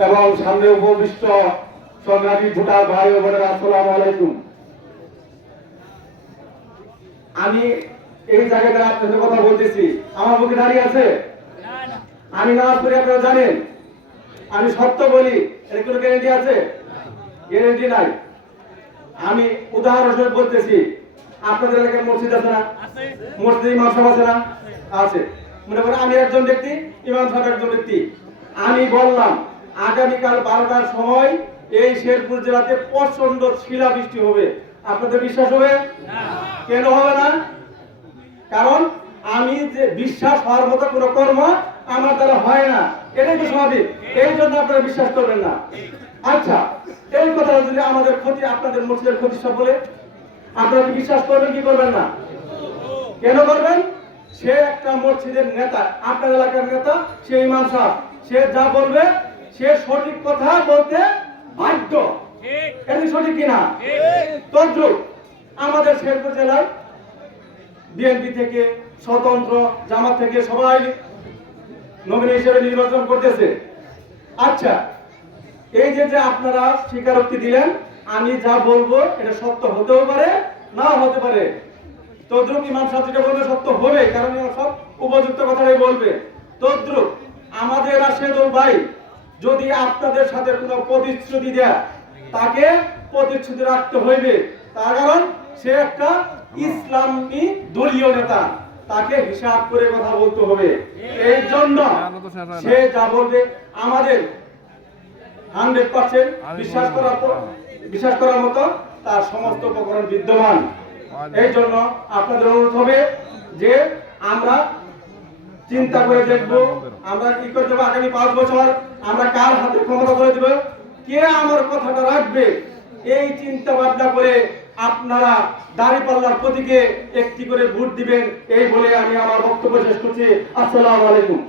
এবং সামনে উপবিষ্ট সংগ্রামী ভোটার ভাই ও বোনেরা, আসসালামু আলাইকুম। আমি এই জায়গাটা আপনাদের কথা বলতেছি, আমার মুখে দাঁড়িয়ে আছে। আমি নামাজ পড়ি, আপনারা জানেন। আমি সত্য বলি, এর কোনো গ্যারেন্টি আছে? গ্যারেন্টি নাই। আমি উদাহরণস্বরূপ বলতেছি, আপনাদের এলাকায় মসজিদ আছে না? মসজিদ ইমাম সাহেব আছে না? আছে। মনে করেন আমি একজন ব্যক্তি, ইমাম সাহেব একজন ব্যক্তি। আমি বললাম আগামীকাল 12টার সময় এই শেরপুর জেলাতে প্রচন্ড শিলাবৃষ্টি হবে, আপনাদের বিশ্বাস হবে? কেন হবে না? কারণ আমি যে বিশ্বাস হওয়ার মতো কোনো কর্ম আমার দ্বারা হয় না, এটাই তো স্বাভাবিক। এই জন্য আপনারা বিশ্বাস করবেন না। আচ্ছা, এই কথা যদি আমাদের ক্ষতি, আপনাদের মসজিদের ক্ষতি সব বলে, আপনারা কি বিশ্বাস করবেন কি করবেন না? কেন করবেন? সে একটা মসজিদের নেতা, আপনার এলাকার নেতা, সে ইমাম সাহেব, সে যা বলবে সে সঠিক কথা বলতে বাধ্য। এটা সঠিক কিনা? তদ্রুপ আমাদের শেরপুর জেলায় বিএনপি থেকে, স্বতন্ত্র, জামাত থেকে সবাই নমিনি হিসেবে নির্বাচন করতেছে। আচ্ছা, এই যে আপনারা স্বীকারোক্তি দিলেন, আমি যা বলবো এটা সত্য হতেও পারে, না হতে পারে। তদ্রুপ ইমাম সাহেব যেটা বলবে সত্য হবে, কারণ সব উপযুক্ত কথাই বলবে। তদ্রুপ আমাদের রাশেদুল ভাই যদি আপনাদের সাথে কোনো প্রতিশ্রুতি দেয়, তাকে প্রতিশ্রুতি রাখতে হইবে। তার কারণ সে একটা ইসলামী দলীয় নেতা, তাকে হিসাব করে কথা বলতে হবে। এই জন্য সে যা বলবে আমাদের 100% বিশ্বাস করার মতো তার সমস্ত উপকরণ বিদ্যমান। এই জন্য আপনাদের অনুরোধ হবে যে আমরা চিন্তা করে দেখবো, আমরা কি করে দেবো আগামী 5 বছর আমরা কার হাতে ক্ষমতা করে দেবো, কে আমার কথাটা রাখবে, এই চিন্তা ভাবনা করে আপনারা দাঁড়িপাল্লার প্রতীকে একটি করে ভোট দিবেন। এই বলে আমি আমার বক্তব্য শেষ করছি। আসসালামু আলাইকুম।